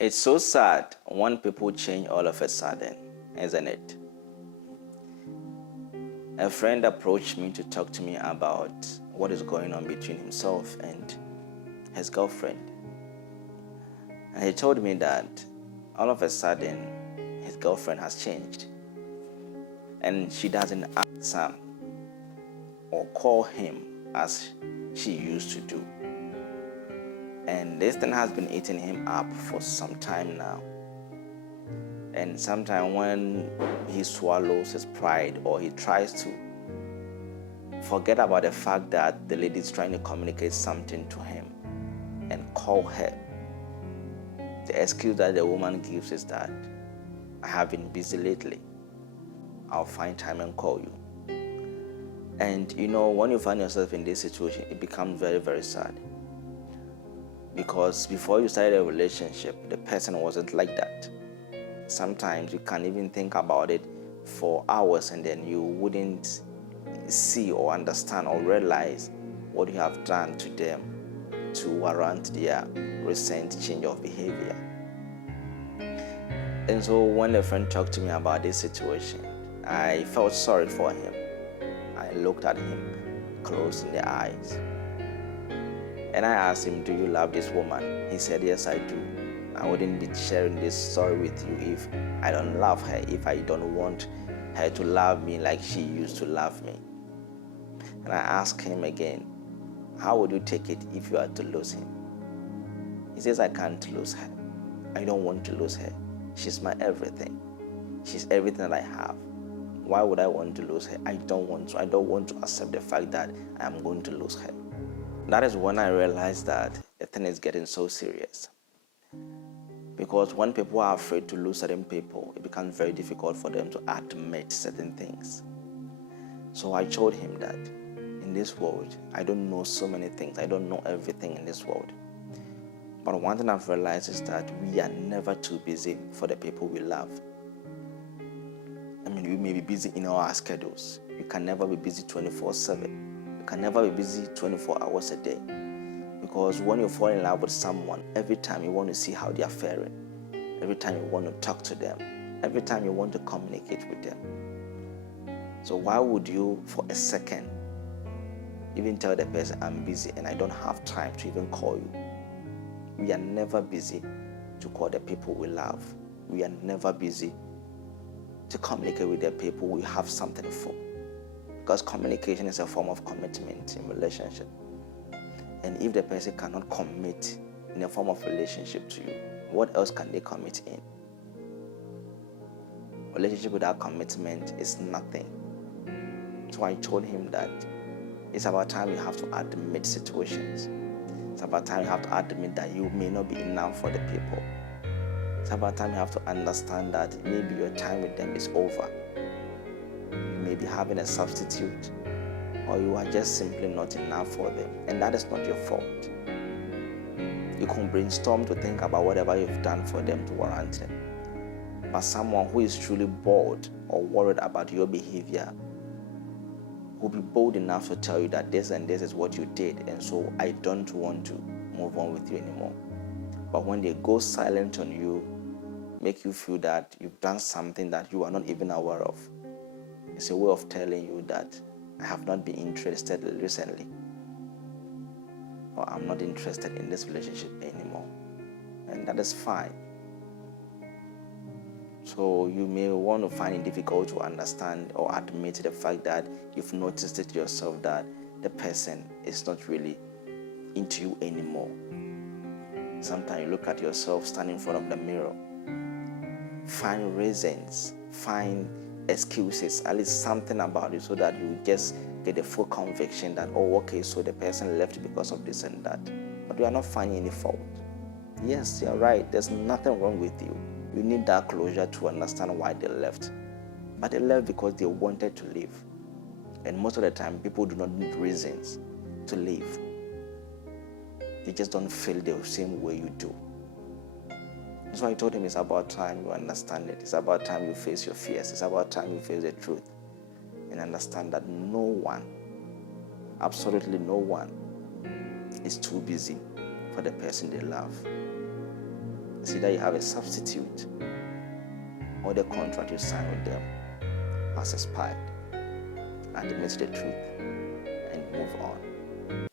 It's so sad when people change all of a sudden, isn't it? A friend approached me to talk to me about what is going on between himself and his girlfriend. And he told me that all of a sudden his girlfriend has changed and she doesn't answer or call him as she used to do. And this thing has been eating him up for some time now. And sometimes when he swallows his pride or he tries to forget about the fact that the lady is trying to communicate something to him and call her, the excuse that the woman gives is that I have been busy lately. I'll find time and call you. And when you find yourself in this situation, it becomes very, very sad. Because before you started a relationship, the person wasn't like that. Sometimes you can't even think about it for hours and then you wouldn't see or understand or realize what you have done to them to warrant their recent change of behavior. And so when a friend talked to me about this situation, I felt sorry for him. I looked at him close in the eyes and I asked him, do you love this woman? He said, yes, I do. I wouldn't be sharing this story with you if I don't love her, if I don't want her to love me like she used to love me. And I asked him again, how would you take it if you had to lose him? He says, I can't lose her. I don't want to lose her. She's my everything. She's everything that I have. Why would I want to lose her? I don't want to. I don't want to accept the fact that I am going to lose her. That is when I realized that the thing is getting so serious. Because when people are afraid to lose certain people, it becomes very difficult for them to admit certain things. So I told him that in this world, I don't know so many things. I don't know everything in this world. But one thing I've realized is that we are never too busy for the people we love. I mean, we may be busy in our schedules. You can never be busy 24/7. You can never be busy 24 hours a day. Because when you fall in love with someone, every time you want to see how they are faring, every time you want to talk to them, every time you want to communicate with them. So why would you, for a second, even tell the person, I'm busy and I don't have time to even call you? We are never busy to call the people we love. We are never busy to communicate with the people we have something for. Because communication is a form of commitment in relationship. And if the person cannot commit in a form of relationship to you, what else can they commit in? Relationship without commitment is nothing. So I told him that it's about time you have to admit situations. It's about time you have to admit that you may not be enough for the people. It's about time you have to understand that maybe your time with them is over. You may be having a substitute, or you are just simply not enough for them, and that is not your fault. You can brainstorm to think about whatever you've done for them to warrant it. But someone who is truly bored or worried about your behavior will be bold enough to tell you that this and this is what you did, and so I don't want to move on with you anymore. But when they go silent on you, make you feel that you've done something that you are not even aware of, it's a way of telling you that I have not been interested recently, or I'm not interested in this relationship anymore. And that is fine. So you may want to find it difficult to understand or admit the fact that you've noticed it yourself that the person is not really into you anymore. Sometimes you look at yourself standing in front of the mirror, find reasons, find excuses, at least something about it, so that you just get a full conviction that, oh, okay, so the person left because of this and that. But you are not finding any fault. Yes, you're right. There's nothing wrong with you. You need that closure to understand why they left. But they left because they wanted to leave. And most of the time, people do not need reasons to leave. They just don't feel the same way you do. So I told him it's about time you understand it. It's about time you face your fears. It's about time you face the truth and understand that no one, absolutely no one, is too busy for the person they love. It's either you have a substitute or the contract you signed with them has expired. Admit the truth and move on.